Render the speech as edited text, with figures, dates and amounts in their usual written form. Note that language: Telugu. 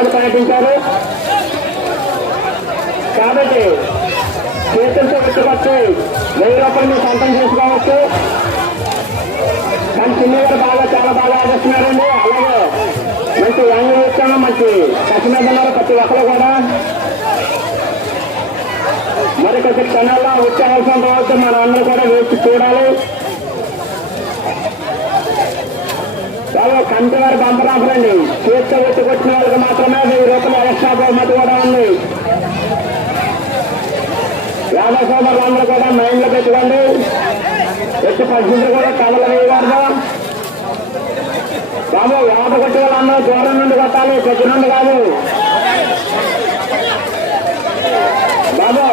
మంది ప్రకటించారు. కాబట్టి చేతులతో పెట్టుకొచ్చి 1000 రూపాయలు మీరు సొంతం చేసుకోవచ్చు. కానీ చిన్నగారు చాలా బాగా ఆడిస్తున్నారండి. అలాగే మంచి యంగ్ ఇస్తాను, మంచి కసి మీద ఉన్నారు ప్రతి ఒక్కరు కూడా. మరి కొద్ది క్షణాల్లో వచ్చే అవసరం కావచ్చు, మన అందరూ కూడా వేసి చూడాలి. కంటి వారి బంపరాఫరండి. చేతితో వెతుకొచ్చిన వాళ్ళకి మాత్రమే 1000 రూపాయలు ఎక్స్ట్రా బహుమతి కూడా ఉంది. యాదవ సోదరులందరూ కూడా మైండ్ లో పెట్టుకోండి. ఎట్టి పరిస్థితులు కూడా కమల వేయకూడదు. బాబు యాద కొట్టే వాళ్ళందరూ దూరం నుండి కొట్టాలి, కొద్ది నుండి కాదు. బాబు